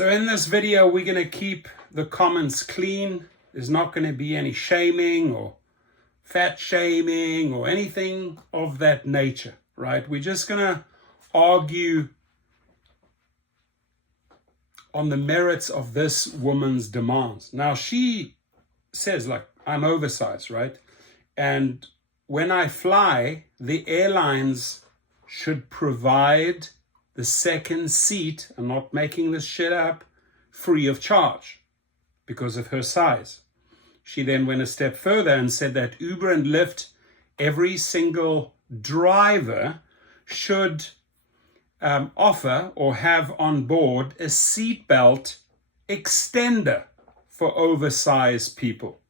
So in this video, we're going to keep the comments clean. There's not going to be any shaming or fat shaming or anything of that nature, right? We're just going to argue on the merits of this woman's demands. Now, she says, like, I'm oversized, right? And when I fly, the airlines should provide the second seat, I'm not making this shit up, free of charge because of her size. She then went a step further and said that Uber and Lyft, every single driver should offer or have on board a seatbelt extender for oversized people.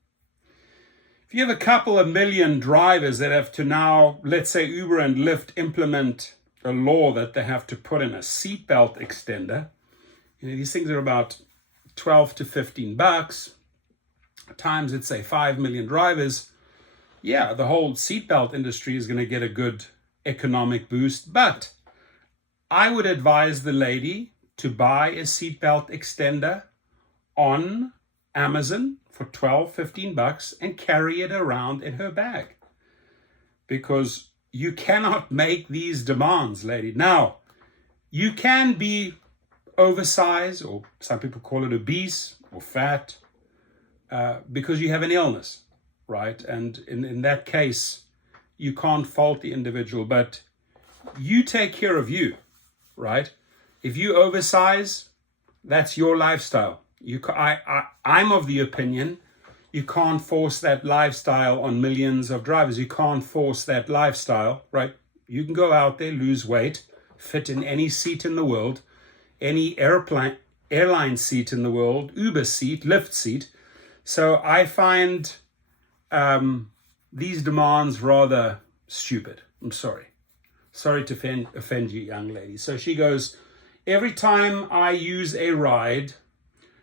If you have a couple of million drivers that have to now, let's say Uber and Lyft implement a law that they have to put in a seatbelt extender, these things are about 12 to 15 bucks. Times it's say 5 million drivers. Yeah, the whole seatbelt industry is going to get a good economic boost. But I would advise the lady to buy a seatbelt extender on Amazon for 12, 15 bucks and carry it around in her bag. Because you cannot make these demands, lady. Now, you can be oversized, or some people call it obese or fat, because you have an illness, right? And in that case, you can't fault the individual, but you take care of you, right? If you oversize, that's your lifestyle. I'm of the opinion you can't force that lifestyle on millions of drivers. You can't force that lifestyle, right? You can go out there, lose weight, fit in any seat in the world, any airline seat in the world, Uber seat, Lyft seat. So I find these demands rather stupid. I'm sorry. Sorry to offend you, young lady. So she goes, every time I use a ride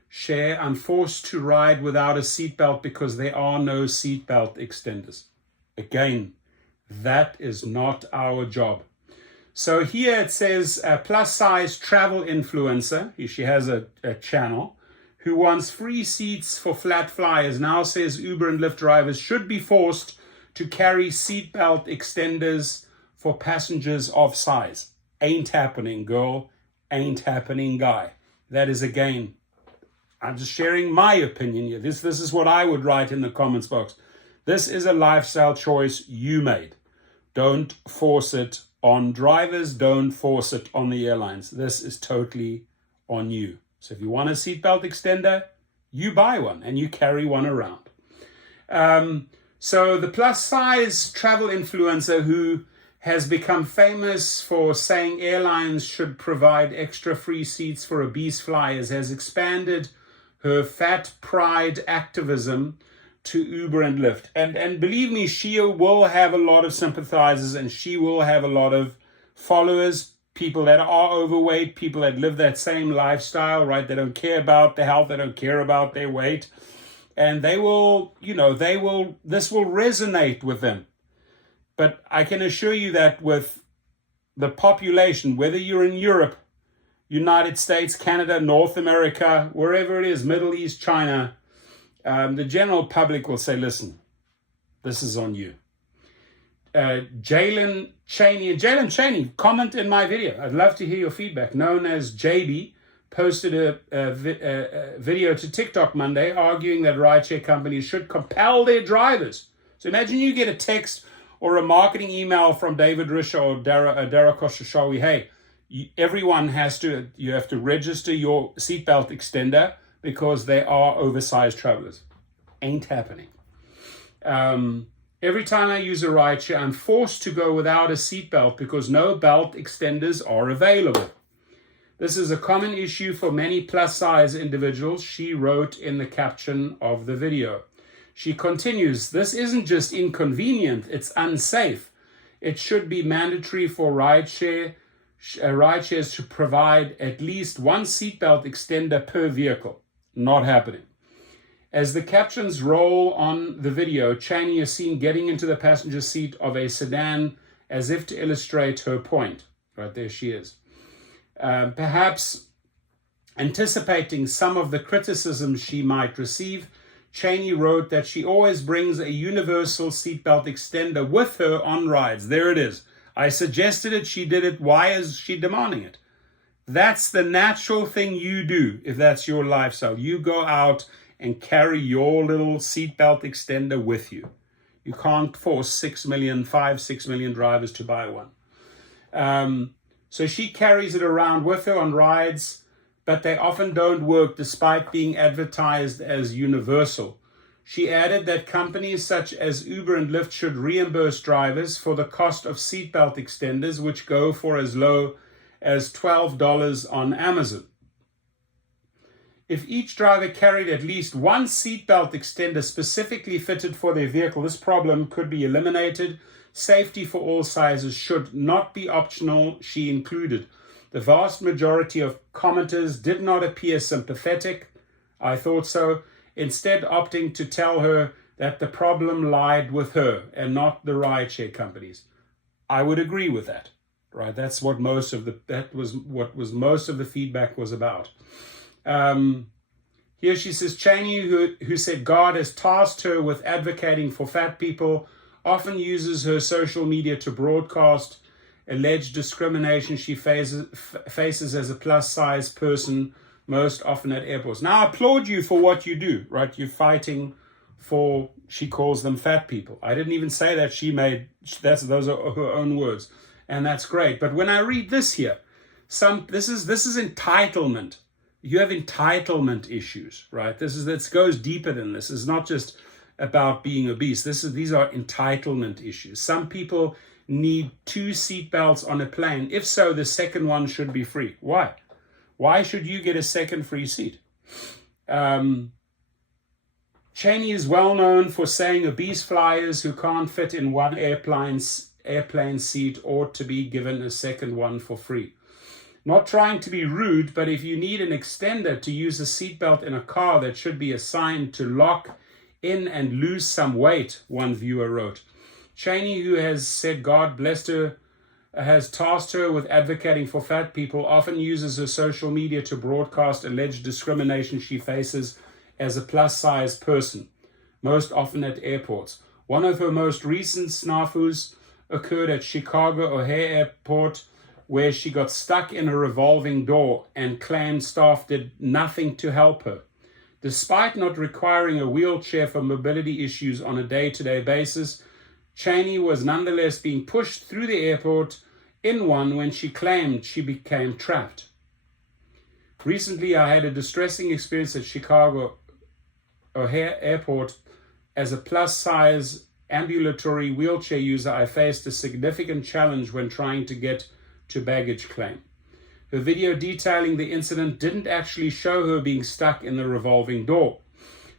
share, I'm forced to ride without a seatbelt because there are no seatbelt extenders. Again, that is not our job. So here it says a plus size travel influencer, she has a channel, who wants free seats for flat flyers, now says Uber and Lyft drivers should be forced to carry seatbelt extenders for passengers of size. Ain't happening, girl. Ain't happening, guy. That is, again, I'm just sharing my opinion here. This is what I would write in the comments box. This is a lifestyle choice you made. Don't force it on drivers. Don't force it on the airlines. This is totally on you. So if you want a seatbelt extender, you buy one and you carry one around. So the plus size travel influencer who has become famous for saying airlines should provide extra free seats for obese flyers has expanded her fat pride activism to Uber and Lyft. And believe me, she will have a lot of sympathizers and she will have a lot of followers, people that are overweight, people that live that same lifestyle, right? They don't care about their health, they don't care about their weight. And they will, this will resonate with them. But I can assure you that with the population, whether you're in Europe, United States, Canada, North America, wherever it is, Middle East, China, the general public will say, listen, this is on you. Jalen Cheney, comment in my video. I'd love to hear your feedback. Known as JB, posted a video to TikTok Monday arguing that rideshare companies should compel their drivers. So imagine you get a text or a marketing email from David Risher or Dara Khosrowshahi, hey, everyone you have to register your seatbelt extender because they are oversized travelers. Ain't happening. Every time I use a rideshare, I'm forced to go without a seatbelt because no belt extenders are available. This is a common issue for many plus-size individuals, she wrote in the caption of the video. She continues, this isn't just inconvenient, it's unsafe. It should be mandatory for rideshares to provide at least one seatbelt extender per vehicle. Not happening. As the captions roll on the video, Cheney is seen getting into the passenger seat of a sedan as if to illustrate her point. Right there she is. Perhaps Anticipating some of the criticism she might receive, Cheney wrote that she always brings a universal seatbelt extender with her on rides. There it is. I suggested it, she did it. Why is she demanding it? That's the natural thing you do if that's your lifestyle. You go out and carry your little seatbelt extender with you. You can't force 6 million drivers to buy one. So she carries it around with her on rides, but they often don't work despite being advertised as universal. She added that companies such as Uber and Lyft should reimburse drivers for the cost of seatbelt extenders, which go for as low as $12 on Amazon. If each driver carried at least one seatbelt extender specifically fitted for their vehicle, this problem could be eliminated. Safety for all sizes should not be optional, she included. The vast majority of commenters did not appear sympathetic. I thought so, instead opting to tell her that the problem lied with her and not the rideshare companies. I would agree with that, right? That's what most of the feedback was about. Here she says, Cheney, who said God has tasked her with advocating for fat people, often uses her social media to broadcast alleged discrimination she faces as a plus-size person, most often at airports. Now, I applaud you for what you do, right? You're fighting for, she calls them fat people. I didn't even say that. Those are her own words, and that's great. But when I read this here, this is entitlement. You have entitlement issues, right? This goes deeper than this. It's not just about being obese. These are entitlement issues. Some people need 2 seatbelts on a plane. If so, the second one should be free. Why? Why should you get a second free seat? Cheney is well known for saying obese flyers who can't fit in one airplane seat ought to be given a second one for free. Not trying to be rude, but if you need an extender to use a seatbelt in a car that should be assigned to lock in and lose some weight, one viewer wrote. Cheney, who has said God blessed her, has tasked her with advocating for fat people, often uses her social media to broadcast alleged discrimination she faces as a plus-size person, most often at airports. One of her most recent snafus occurred at Chicago O'Hare Airport, where she got stuck in a revolving door and claimed staff did nothing to help her. Despite not requiring a wheelchair for mobility issues on a day-to-day basis, Cheney was nonetheless being pushed through the airport in one when she claimed she became trapped. Recently, I had a distressing experience at Chicago O'Hare Airport. As a plus-size ambulatory wheelchair user, I faced a significant challenge when trying to get to baggage claim. Her video detailing the incident didn't actually show her being stuck in the revolving door.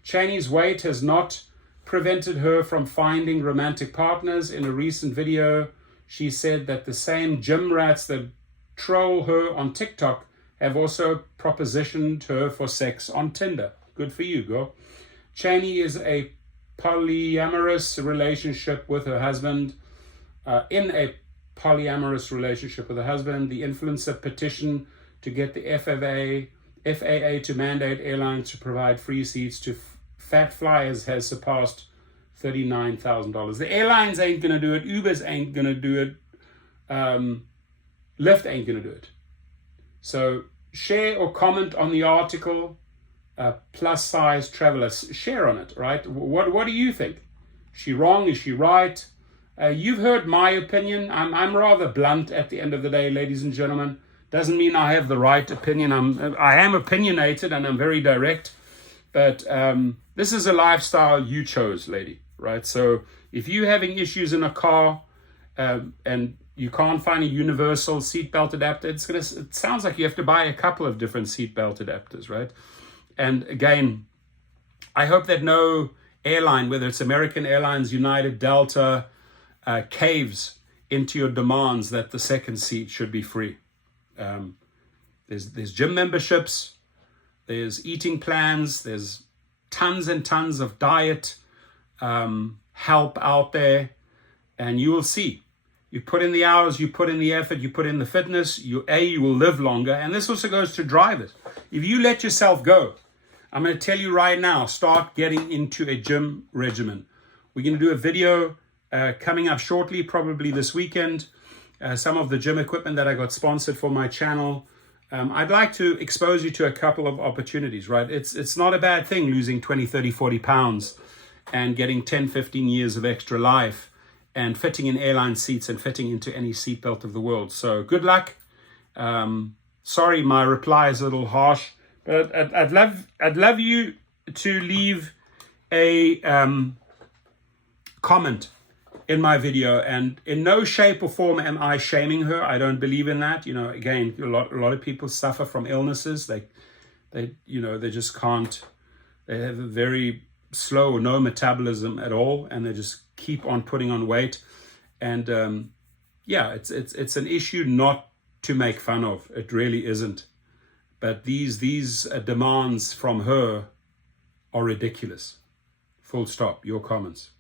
Cheney's weight has not prevented her from finding romantic partners. In a recent video, she said that the same gym rats that troll her on TikTok have also propositioned her for sex on Tinder. Good for you, girl. Cheney is a polyamorous relationship with her husband. The influencer petition to get the FAA to mandate airlines to provide free seats to fat flyers has surpassed $39,000. The airlines ain't going to do it. Ubers ain't going to do it. Lyft ain't going to do it. So share or comment on the article. Plus size travelers, share on it, right? What do you think? Is she wrong? Is she right? You've heard my opinion. I'm rather blunt at the end of the day, ladies and gentlemen. Doesn't mean I have the right opinion. I am opinionated and I'm very direct. But this is a lifestyle you chose, lady, right? So if you're having issues in a car and you can't find a universal seatbelt adapter, it sounds like you have to buy a couple of different seatbelt adapters, right? And again, I hope that no airline, whether it's American Airlines, United, Delta, caves into your demands that the second seat should be free. There's gym memberships, there's eating plans, there's tons and tons of diet help out there, and you will see. You put in the hours, you put in the effort, you put in the fitness, you will live longer. And this also goes to drivers. If you let yourself go, I'm going to tell you right now, start getting into a gym regimen. We're going to do a video coming up shortly, probably this weekend. Some of the gym equipment that I got sponsored for my channel. I'd like to expose you to a couple of opportunities, right? It's not a bad thing losing 20, 30, 40 pounds and getting 10, 15 years of extra life and fitting in airline seats and fitting into any seatbelt of the world. So good luck. Sorry, my reply is a little harsh, but I'd love you to leave a comment in my video, and in no shape or form am I shaming her. I don't believe in that. You know, again, a lot of people suffer from illnesses. They just can't. They have a very slow or no metabolism at all, and they just keep on putting on weight. And yeah, it's an issue not to make fun of. It really isn't. But these demands from her are ridiculous. Full stop. Your comments.